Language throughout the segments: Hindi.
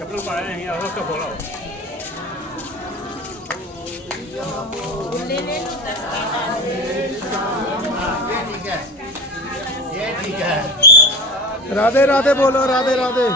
चप्पल पाए हैं यहाँ तो बोला ये ठीक है। राधे राधे बोलो, राधे राधे।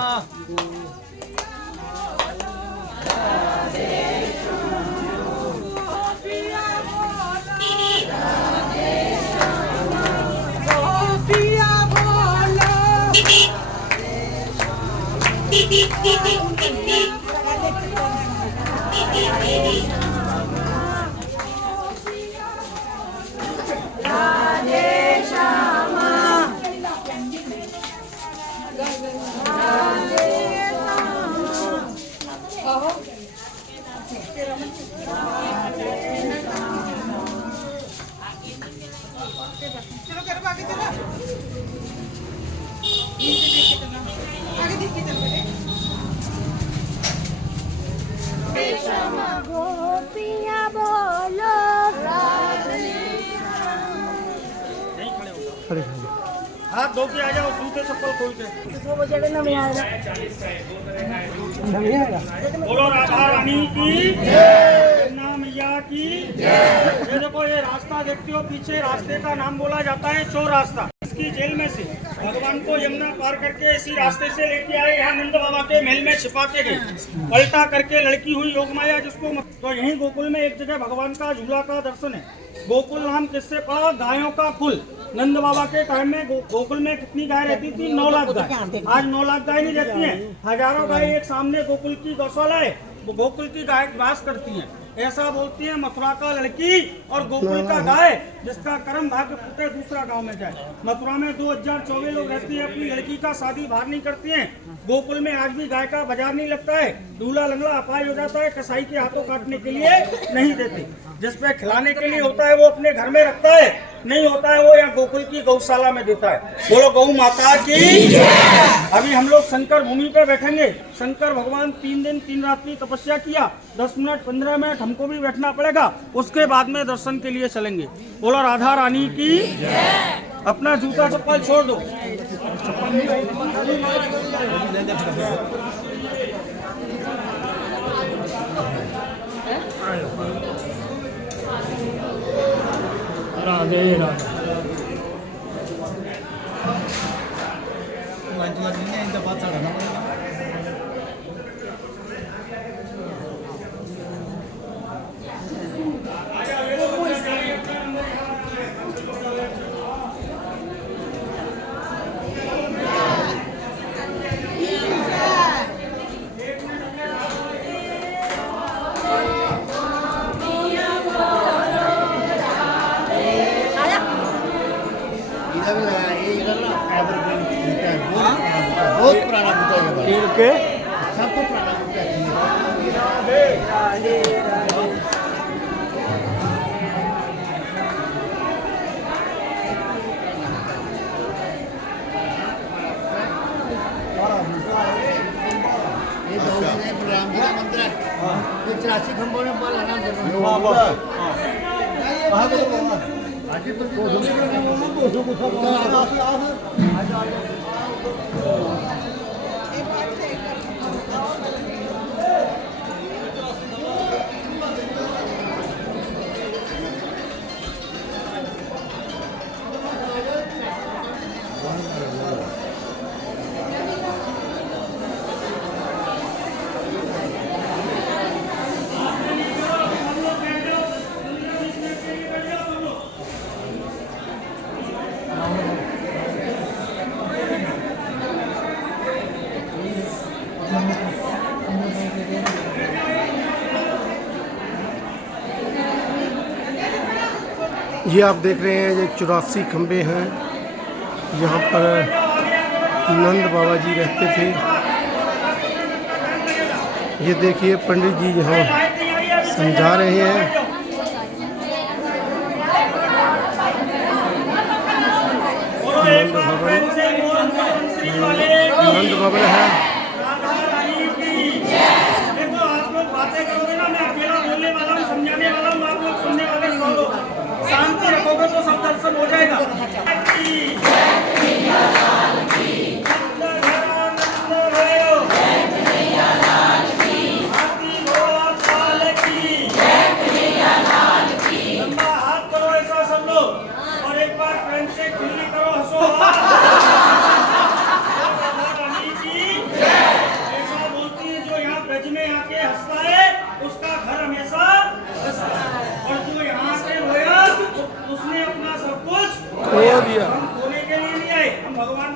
गोपियाँ बोलो हाथ धो के आ जाओ, जूते चप्पल खोल के। बोलो राधा रानी की यमुना मैया की। ये देखो, ये रास्ता देखते हो पीछे, रास्ते का नाम बोला जाता है चोर रास्ता। इसकी जेल में से भगवान को यमुना पार करके इसी रास्ते से लेके आए, यहाँ नंद बाबा के महल में छिपा के गए। पलटा करके लड़की हुई योग माया जिसको, तो यहीं गोकुल में एक जगह भगवान का झूला का दर्शन है। गोकुल नाम किससे पड़ा? गायों का कुल। नंद बाबा के टाइम में गोकुल में कितनी गाय रहती थी? 9 लाख गाय। आज 9 लाख गाय नहीं रहती हैं, हजारों गाय एक सामने गोकुल की गौशाला है, वो गोकुल की गाय वास करती हैं। ऐसा बोलती है मथुरा का लड़की और गोकुल का गाय, जिसका कर्म भाग्य फूटे दूसरा गांव में जाए। मथुरा में 2024 लोग रहती है, अपनी लड़की का शादी बाहर नहीं करती हैं। गोकुल में आज भी गाय का बाजार नहीं लगता है, दूल्हा लंगड़ा अपाय हो जाता है, कसाई के हाथों काटने के लिए नहीं देते। जिस पे खिलाने के लिए होता है वो अपने घर में रखता है, नहीं होता है वो या गोकुल की गौशाला में देता है। बोलो गौ माता की। अभी हम लोग शंकर भूमि पे बैठेंगे। शंकर भगवान 3 दिन 3 रात की तपस्या किया, 10 मिनट 15 मिनट हमको भी बैठना पड़ेगा, उसके बाद में दर्शन के लिए चलेंगे। बोलो राधा रानी की। अपना जूता चप्पल छोड़ दो। राधे राधे। बहुत पुराना बुद्ध है, के सबको पुराना बुद्ध है। ये दो दिन है राम जी का मंदिर है, ये 84 खंभों में पाल आना ये आप देख रहे हैं, ये 84 खंबे हैं। यहाँ पर नंद बाबा जी रहते थे। ये देखिए पंडित जी यहाँ समझा रहे हैं। नंद भवन है। देखो आप लोग बातें करोगे ना, मैं अकेला बोलने वाला हूँ, समझाने वाला हूँ, आप लोग सुनने वाले 100 लोग। शांति रखोगे तो सब दर्शन हो जाएगा।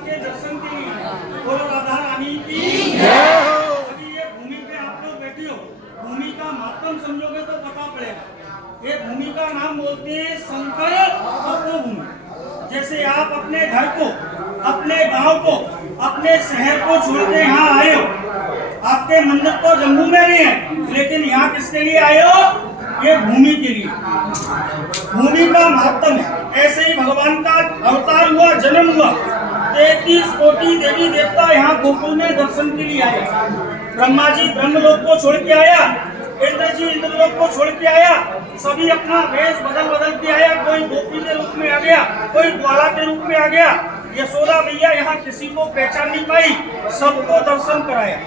के दर्शन के लिए। बोलो राधा रानी की अभी ये भूमि पे आप लोग बैठे हो, भूमि का महत्व समझोगे तो पता पड़ेगा। ये भूमि का नाम बोलते हैं शंकर तपोभूमि। जैसे आप अपने घर को, अपने गांव को, अपने शहर को छोड़ के यहाँ आए हो, आपके मंदिर तो जम्मू में भी है, लेकिन यहाँ किसके लिए आए हो? ये भूमि के लिए। भूमि का महत्व है। ऐसे ही भगवान का अवतार हुआ, जन्म हुआ, 33 कोटि देवी देवता यहाँ गोकुल में दर्शन के लिए आए। ब्रह्मा जी ब्रह्मलोक को छोड़ के आया, इंद्र जी इंद्रलोक को छोड़ के आया, सभी अपना वेश बदल के आया। कोई गोपी के रूप में आ गया, कोई ग्वाला के रूप में आ गया। यशोदा मैया यहाँ किसी को पहचान नहीं पाई, सबको दर्शन कराया।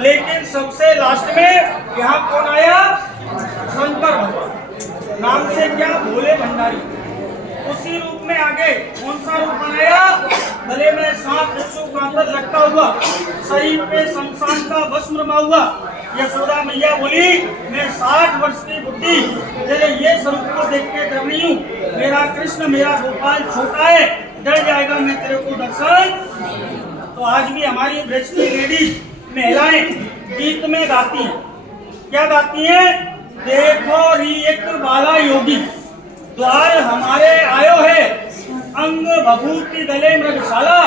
लेकिन सबसे लास्ट में यहाँ कौन आया? शंकर भगवान। नाम से क्या? भोले भंडारी। उसी रूप में आगे कौन सा रूप बनाया? गले में सांप बिच्छू कांकर लटका हुआ, शरीर पे शमशान का भस्म रमा हुआ। यशोदा मैया बोली, मैं 60 वर्ष की बुद्धि तेरे ये स्वरूप को देख के डर नहीं हूँ। मेरा कृष्ण, मेरा गोपाल छोटा है, डर जाएगा मैं तेरे को दर्शन। तो आज भी हमारी ब्रज की लेडीज महिलाएं गीत में गाती हैं। क्या गाती हैं? देखो री एक बाला योगी, द्वार हमारे आयो है, अंग भभूति गले मृगशाला,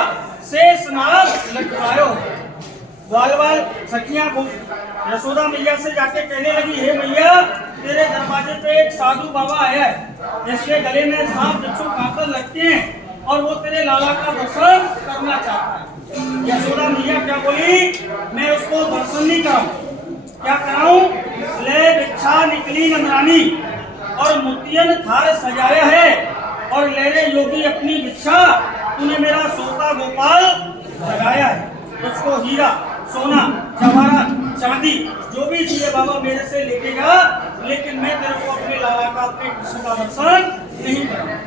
शेष नाग लटकायो। ग्वाल वाल सखियां यशोदा मैया से जाके कहने लगी, हे मैया, तेरे दरवाजे पे एक साधु बाबा आया है, जिसके गले में सांप बिच्छू कांकर लगते हैं और वो तेरे लाला का दर्शन करना चाहता है। यशोदा मैया क्या बोली? मैं उसको दर्शन नहीं कराऊं, क्या कराऊं? ले भिक्षा निकली नंदरानी और मोतियन थार सजाया है, और ले रे योगी अपनी भिक्षा, तूने मेरा सोता गोपाल लगाया है। उसको हीरा, सोना, जवाहरात, चांदी जो भी चाहिए बाबा मेरे से लेके जा, लेकिन मैं तेरे को अपने लाला का, अपने कृष्ण का दर्शन नहीं करूंगा।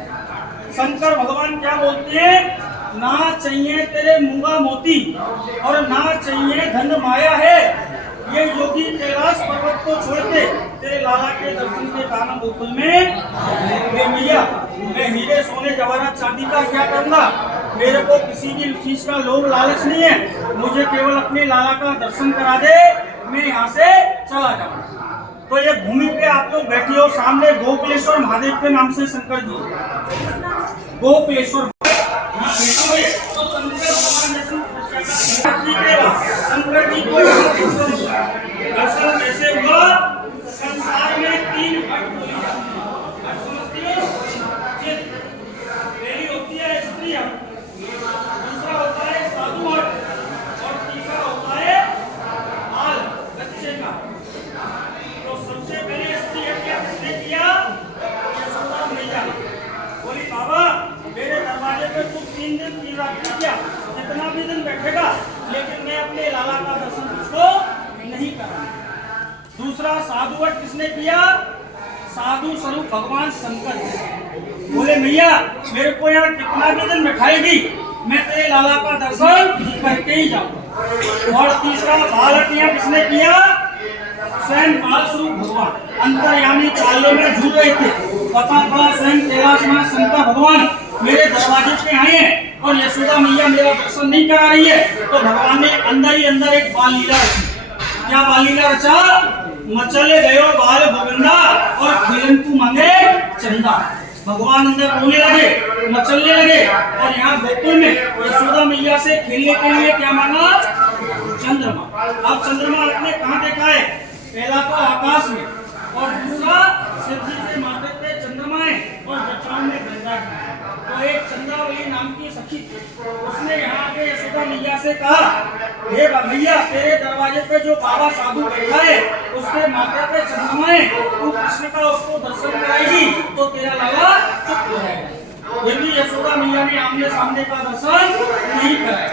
शंकर भगवान क्या बोलते हैं? ना चाहिए तेरे मूंगा मोती और ना चाहिए धन माया है। ये योगी कैलाश पर्वत को छोड़ के तेरे लाला के दर्शन के कारण गोकुल में ये मैया, मैं हीरे सोने जवाहरात चांदी का क्या करूंगा? मेरे को किसी भी चीज का लोभ लालच नहीं है, मुझे केवल अपने लाला का दर्शन करा दे, मैं यहाँ से चला जाऊँ। तो ये भूमि पे आप लोग बैठे हो, सामने गोकुलेश्वर महादेव के नाम से शंकर जी, गोकुलेश्वर तो शंकर जी को दर्शन कैसे हुआ? संसार में 3 घट समझती हो? पहली होती है स्त्री, दूसरा होता है साधु हट, और तीसरा होता है आल बच्चे का। तो सबसे पहले स्त्री हट क्या किसने किया? यशोदा मैया बोली, बाबा मेरे दरवाजे पे तू 3 दिन 3 रात किया, जितना भी दिन बैठेगा, लेकिन मैं अपने लाला का दर्शन तुझको नहीं करा। दूसरा साधु हट किसने किया? साधु स्वरूप भगवान शंकर बोले, मैया मेरे को यहाँ कितना भी दिन बैठाएगी, मैं तेरे लाला का दर्शन करके ही जाऊंगा। और तीसरा बालक यहाँ किसने किया? स्वयं बाल स्वरूप भगवान अंतर्यामी कालों में झूल रहे थे, पता पड़ा स्वयं कैलाशनाथ शंकर भगवान मेरे दरवाजे पे आए हैं और यशोदा मैया मेरा दर्शन नहीं करा रही है। तो भगवान ने अंदर ही अंदर एक बाल लीला रची। क्या बाल लीला रचा? मचले गयो बाल गोविंदा और खेलंतु मांगे चंदा। भगवान अंदर रोने लगे, मचलने लगे, और यहाँ गोकुल में यशोदा मैया से खेलने के लिए क्या मांगा? चंद्रमा। अब चंद्रमा आपने कहाँ देखा है? पहला तो आकाश में, और दूसरा शिव जी के माथे पे चंद्रमा है और जटाओं में गंगा है। तो एक चंद्रावली नाम की सखी, उसने यहाँ पे यशोदा मैया से कहा, हे भैया तेरे दरवाजे पे जो बाबा साधु बैठा है उसके माथे पे चंद्रमा है, तू कृष्ण का उसको दर्शन कराएगी तो तेरा लाला चुप हो जाएगा। फिर भी यशोदा मैया ने आमने सामने का दर्शन नहीं कराया।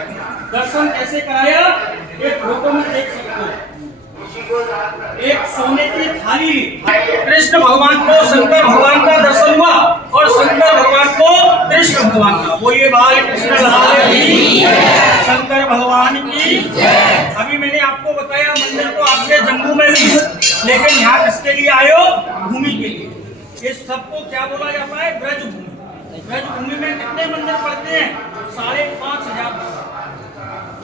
दर्शन कैसे कराया? एक फोटो में देख सकते हो, एक सोने की थाली, कृष्ण भगवान को शंकर भगवान का दर्शन हुआ और शंकर भगवान को कृष्ण भगवान का। वो ये बाल कृष्ण लाल की, शंकर भगवान की। अभी मैंने आपको बताया मंदिर तो आपके जम्मू में भी है, लेकिन यहाँ किसके लिए आयो? भूमि के लिए। इस सबको क्या बोला जाता है? ब्रज भूमि। ब्रजभूमि में कितने मंदिर पड़ते हैं? 5,500।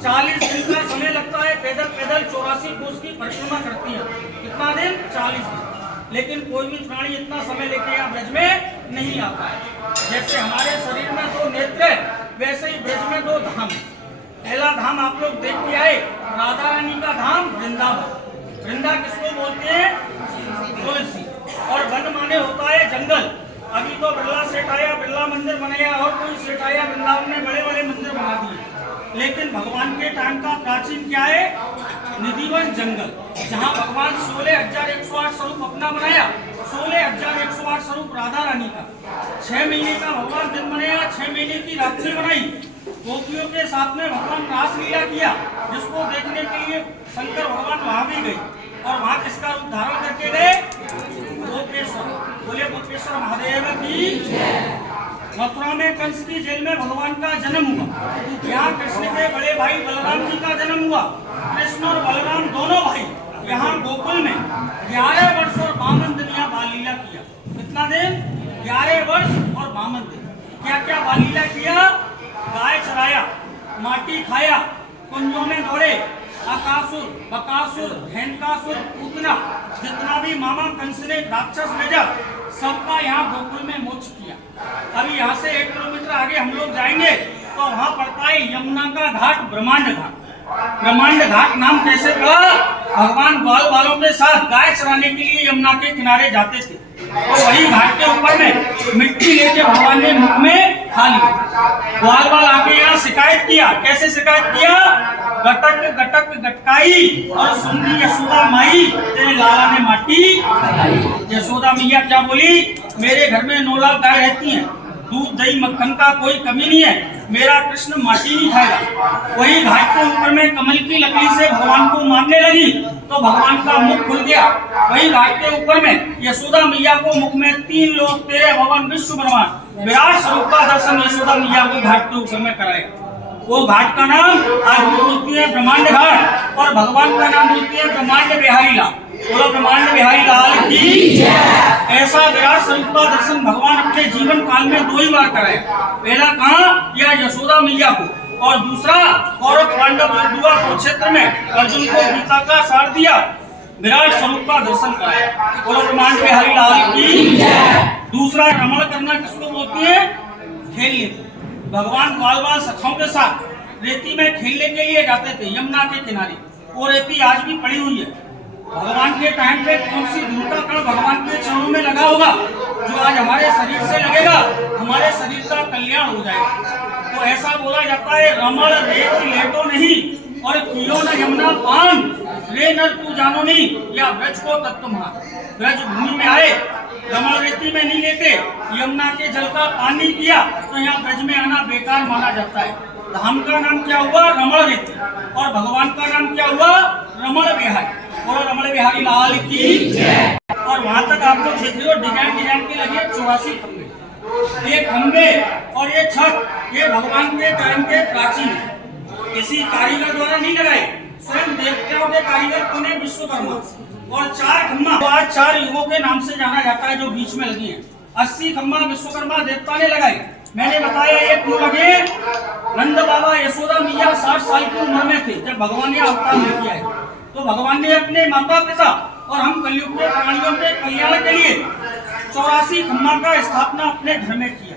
40 दिन का समय लगता है, पैदल पैदल 84 कोस की परिक्रमा करती है। कितना दिन? 40 दिन। लेकिन कोई भी प्राणी इतना समय लेके यहाँ ब्रज में नहीं आता है। जैसे हमारे शरीर में 2 नेत्र है, वैसे ही ब्रज में 2 धाम। पहला धाम आप लोग देख के आए, राधा रानी का धाम वृंदावन। वृंदा किसको बोलते हैं? तुलसी। और वन माने होता है जंगल। अभी तो बिरला सेठ आया, बिरला मंदिर बनाया, और कोई सेठ आया वृंदावन में बड़े बड़े मंदिर बना दिए। लेकिन भगवान के टाइम का प्राचीन क्या है? निधिवन जंगल, जहाँ भगवान 16,108 स्वरूप अपना बनाया। 16,108 स्वरूप राधा रानी का। 6 महीने का भगवान दिन बनाया, 6 महीने की रात्रि बनाई। गोपियों के साथ में भगवान रासलीला किया, जिसको देखने के लिए शंकर भगवान वहां भी गए। और वहां किसका रूप धारण करके गए? गोपेश्वर। बोले गोपेश्वर महादेव की। मथुरा में कंस की जेल में भगवान का जन्म हुआ। यहाँ कृष्ण के बड़े भाई बलराम जी का जन्म हुआ। कृष्ण और बलराम दोनों भाई यहाँ गोकुल में 11 वर्ष और 52 दिन यहाँ बाल लीला किया। कितना दिन? 11 वर्ष और 52 दिन। क्या क्या बाल लीला किया? गाय चराया, माटी खाया, कुंजों में दौड़े, अकासुर, बकासुर, धेनुकासुर, पूतना, जितना भी मामा कंस ने राक्षस भेजा, सबका यहाँ गोकुल में मोक्ष किया। अभी यहाँ से 1 किलोमीटर आगे हम लोग जाएंगे तो वहाँ पड़ता है यमुना का घाट, ब्रह्मांड घाट। ब्रह्मांड घाट नाम कैसे पड़ा? भगवान ग्वाल वालों के साथ गाय चराने के लिए यमुना के किनारे जाते थे, और वही घाट के ऊपर में मिट्टी लेके भगवान ने मुख में खा लिया। ग्वाल वाल आके यहाँ शिकायत किया। कैसे शिकायत किया? गटक गटक गटकाई और सुंदरी यशोदा माई, तेरे लाला ने माटी खाई। यशोदा मैया क्या बोली? मेरे घर में 9 लाख गाय रहती हैं, दूध दही मक्खन का कोई कमी नहीं है, मेरा कृष्ण माटी नहीं खाएगा। वही घाट के ऊपर में कमल की लकड़ी से भगवान को मारने लगी तो भगवान का मुख खुल गया। वही घाट के ऊपर में यशोदा मैया को मुख में 3 लोक, 13 भवन, विश्व ब्रह्मांड, विराट स्वरूप का दर्शन यशोदा मैया को घाट के ऊपर में कराया। वो घाट का नाम आज बोलती है ब्रह्मांड घाट, और भगवान का नाम बोलती है ब्रह्मांड बिहारी लाल। बोलो ब्रह्मांड बिहारी लाल की जय। ऐसा विराट स्वरूप का दर्शन भगवान अपने जीवन काल में 2 ही बार कराया। पहला कहाँ? या यशोदा मैया को, और दूसरा कौरव पांडव युद्ध कुरुक्षेत्र में अर्जुन को गीता का सार दिया, विराट स्वरूप का दर्शन कराया। बोलो ब्रह्मांड बिहारी लाल की जय। दूसरा रमण करना किसको बोलती है? खेलने। भगवान ग्वाल वाल सखाओं के साथ रेती में खेलने के लिए जाते थे यमुना के किनारे। वो रेती आज भी पड़ी हुई है। भगवान के टाइम पे कौन सी धूल का कण भगवान के चरणों में लगा होगा, जो आज हमारे शरीर से लगेगा, हमारे शरीर का कल्याण हो जाएगा। तो ऐसा बोला जाता है, रमण रेत लेटो नहीं और कियो न यमुना पान, रे नर तू जानो नहीं, या ब्रज को तत्व मान। ब्रज भूमि में आए, रमण रेती में नहीं लेते, यमुना के जल का पानी किया तो यहाँ ब्रज में आना बेकार माना जाता है। धाम का नाम क्या हुआ? रमण रेती। और भगवान का नाम क्या हुआ? रमण बिहारी। और रमण बिहारी लाल की जय। और वहां तक आप लोग देख रहे हो डिजाइन के लगे 84 खंबे। ये खंबे और ये छत, ये भगवान के टाइम के प्राचीन है, किसी कारीगर द्वारा नहीं लगाए, स्वयं देवताओं के कारीगर पुणे विश्वकर्मा। और 4 खंबा आज 4 युगों के नाम से जाना जाता है, जो बीच में लगी है। 80 खंबा विश्वकर्मा देवता ने लगाए। मैंने बताया ये क्यों लगे? नंद बाबा यशोदा मैया 60 साल की उम्र में थे जब भगवान ने अवतार लेके आए। तो भगवान ने अपने माता पिता और हम कलयुग के प्राणियों के कल्याण के लिए 84 खंबा का स्थापना अपने घर में किया।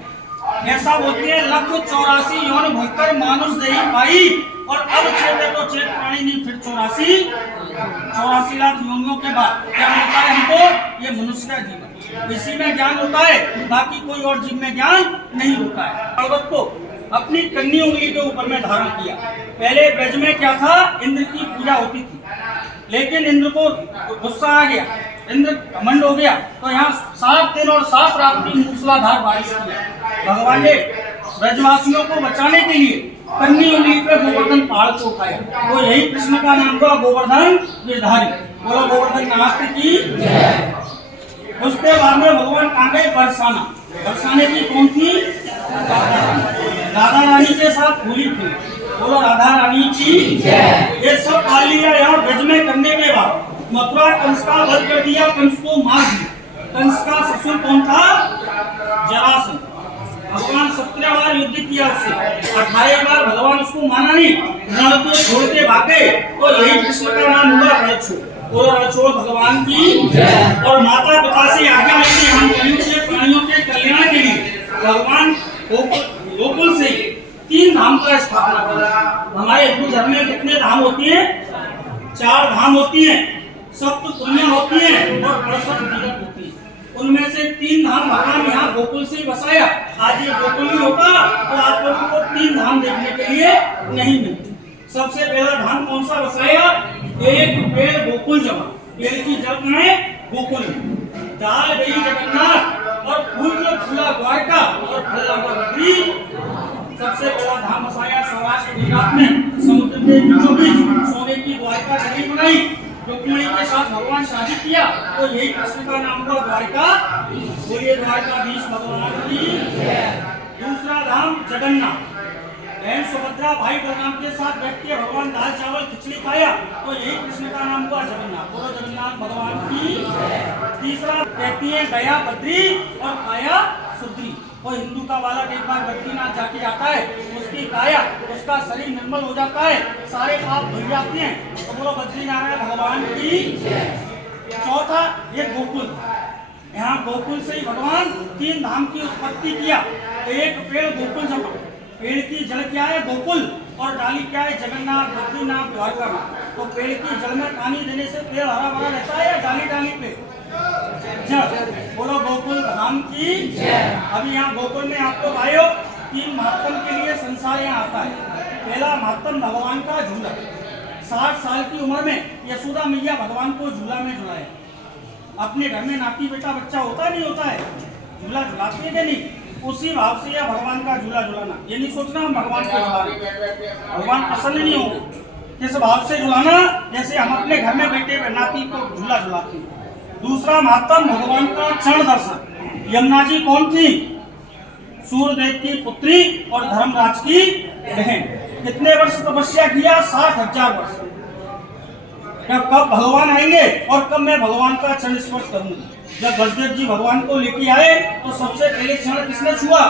ऐसा बोलते हैं, लख 84 यौन भोकर मानुष देही पाई, और अब चेते तो चेत प्राणी नहीं, फिर 84 लाख योनियों के बाद क्या मिलता है हमको? ये मनुष्य का जीवन। इसी में ज्ञान होता है, बाकी कोई और जीव में ज्ञान नहीं होता है। पर्वत को अपनी कन्नी उंगली के ऊपर में धारण किया। पहले ब्रज में क्या था? इंद्र की पूजा होती थी, लेकिन इंद्र को गुस्सा आ गया, इंद्र घमंड हो गया, तो यहाँ 7 दिन और 7 रात की मूसलाधार बारिश किया। भगवान ने ब्रजवासियों को बचाने के लिए कन्नी उंगली पे गोवर्धन पहाड़ को उठाया, तो यही कृष्ण का नाम हुआ गोवर्धन गिरधारी। बोलो गोवर्धन नाथ की जय। उसके बाद में भगवान आ गए बरसाना। बरसाने की कौन थी? राधा रानी के साथ होली थी। बोलो राधा रानी की जय। ये सब पाल लिया यहाँ ब्रज में करने के बाद मथुरा कंस का वध कर दिया, कंस को मार दिया। कंस का ससुर कौन था? जरासंध। भगवान 17 बार युद्ध किया उससे, 18 बार भगवान उसको माना नहीं, रण को छोड़ के भागे, तो यही कृष्ण का नाम हुआ रणछोड़। बोलो रणछोड़ भगवान की जय। और माता पिता से आज्ञा लेके हम कलयुग के प्राणियों के कल्याण के लिए भगवान गोकुल से 3 धाम का स्थापना किया। हमारे हिंदू धर्म में कितने धाम होती हैं? 4 धाम होती हैं, सप्त पुण्य होती हैं और 68 तीर्थ होती हैं। उनमें से 3 धाम भगवान यहाँ गोकुल से ही बसाया। आज ये गोकुल नहीं होता तो आप लोगों को 3 धाम देखने के लिए नहीं मिलती। सबसे पहला धाम कौन सा बसाया? एक पेड़ गोकुल जमा, पेड़ की जड़ में गोकुल, दाल गई जगन्नाथ और फूल जो फूला द्वारका और फल लगा बद्री। सबसे बड़ा धाम बसाया सौराष्ट्र गुजरात में, समुद्र के बीचों बीच सोने की द्वारका नगरी बनाई। रुक्मिणी के साथ भगवान शादी किया तो यही कृष्ण का नाम हुआ द्वारका। बोलिए द्वारकाधीश भगवान की। दूसरा धाम जगन्नाथ, बहन सुभद्रा भाई बलराम के साथ बैठ के भगवान दाल चावल खिचड़ी खाया तो यही कृष्ण का नाम हुआ जगन्नाथ। बोलो जगन्नाथ भगवान की। तीसरा कहती है गया बद्री और काया शुद्री। और हिंदू का बालक एक बार बद्रीनाथ जाके आता है, उसकी काया, उसका शरीर निर्मल हो जाता है, सारे पाप धुल जाते हैं। तो बोलो बद्रीनारायण भगवान की। चौथा ये गोकुल, यहाँ गोकुल से ही भगवान 3 धाम की उत्पत्ति किया। एक पेड़ गोकुल जमा, पेड़ की जड़ क्या है? गोकुल, और डाली क्या है? जगन्नाथ, बद्रीनाथ, द्वारका। तो पेड़ की जड़ में पानी देने से पेड़ हरा भरा रहता है या डाली डाली पे जड़? बोलो गोकुल धाम की जय। अभी यहाँ गोकुल में आपको भाइयों 3 महात्म के लिए संसार यहाँ आता है। पहला महात्म भगवान का झूला, 60 साल की उम्र में यशोदा मैया भगवान को झूला में झुलाए। अपने घर में नाती बेटा बच्चा होता नहीं होता है, झूला झुलाते हैं नहीं, उसी भाव से यह भगवान का झूला झुलाना। ये नहीं सोचना हम भगवान को झुलाएं, भगवान पसंद नहीं होंगे। किस भाव से झुलाना? जैसे हम अपने घर में बैठे हुए नाती को झूला झुलाते हैं। दूसरा महात्म भगवान का चरण दर्शन। यमुना जी कौन थी? सूर्यदेव की पुत्री और धर्मराज की बहन। कितने वर्ष तपस्या किया? 60,000 वर्ष। कब भगवान आएंगे और कब मैं भगवान का चरण स्पर्श करूंगा? जब वसुदेव जी भगवान को लेके आए तो सबसे पहले चरण किसने छुआ?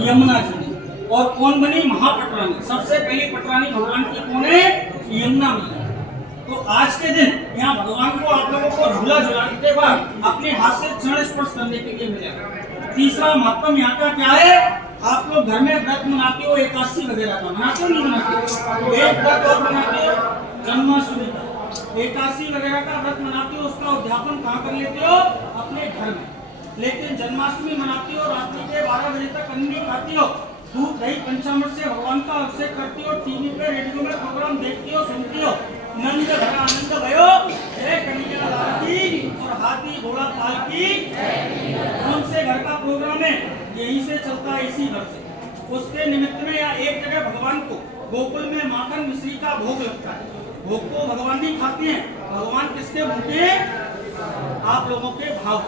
यमुना जी ने। और कौन बनी? महापटरानी। सबसे पहली पटरानी भगवान की कौन है? यमुना मैया। तो आज के दिन यहाँ भगवान को आप लोगों को झूला झुलाने के बाद अपने हाथ से चरण स्पर्श करने के लिए मिलेगा। तीसरा महत्व यहाँ का क्या है? आप लोग घर में व्रत मनाते हो, एकादशी वगैरह का मनाते हो नहीं मनाते? एक व्रत और मनाते हो, जन्माष्टमी का। एकादशी वगैरह का व्रत मनाते हो, उसका उद्यापन कहाँ कर लेते हो? अपने घर में। लेकिन जन्माष्टमी मनाते हो, रात्रि के 12 बजे तक अन्न नहीं खाती हो, दूध दही पंचामृत से भगवान का अभिषेक करती हो, टीवी पे रेडियो में प्रोग्राम देखती हो, सुनती हो, नंद भरा आनंद भयो, जय कन्हैया लाल की और हाथी घोड़ा पाल की। कौन से घर का प्रोग्राम है? यहीं से चलता है, इसी घर से। उसके निमित्त में या एक जगह भगवान को गोकुल में माखन मिश्री का भोग लगता है। भोग को भगवान नहीं खाते हैं, भगवान किसके भूखे? आप लोगों के भाव।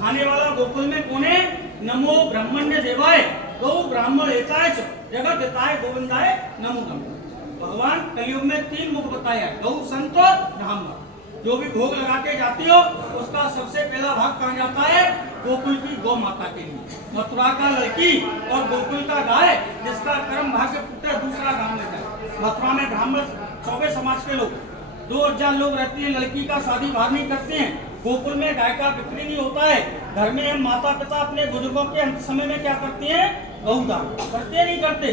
खाने वाला गोकुल में कौन है? नमो ब्रह्मण्य देवाय गौ ब्राह्मण एताय च जगत हिताय गोविंदाय नमो नमः। भगवान कलयुग में 3 मुख बताया, गौ संत ब्राह्मण। जो भी भोग लगा के जाती हो उसका सबसे पहला भाग कहाँ जाता है? गोकुल की गौ माता के लिए। मथुरा का लड़की और गोकुल का गाय, जिसका कर्म भाग्य पुत्र दूसरा गांव में जाए। मथुरा में ब्राह्मण 24 समाज के लोग 2000 लोग रहते हैं, लड़की का शादी बाहर नहीं करते हैं। गोकुल में गाय का बिक्री नहीं होता है। घर में हम माता पिता अपने बुजुर्गों के अंत समय में क्या करते हैं? गौदान करते नहीं करते?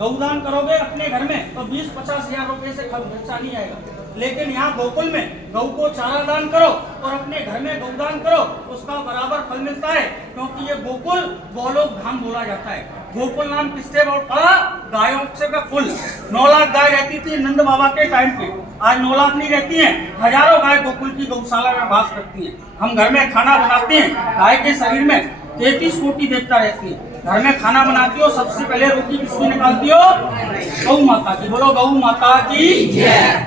गौदान करोगे अपने घर में तो 20-50 हजार रुपए से खर्चा नहीं आएगा। लेकिन यहाँ गोकुल में गौ को चारा दान करो और अपने घर में गौदान करो, उसका बराबर फल मिलता है। क्योंकि ये गोकुल गोलोक धाम बोला जाता है। गोकुल नाम किससे पड़ा? गायों से का कुल। 9 लाख गाय रहती थी नंद बाबा के टाइम पे, आज 9 लाख नहीं रहती हैं। हजारों गाय गोकुल की गौशाला में वास करती हैं। हम घर में खाना बनाते हैं, गाय के शरीर में 33 कोटि देवता रहती है। घर में खाना बनाती हो, सबसे पहले रोटी किसकी निकालती हो? गौ माता की। बोलो गौ माता की जय।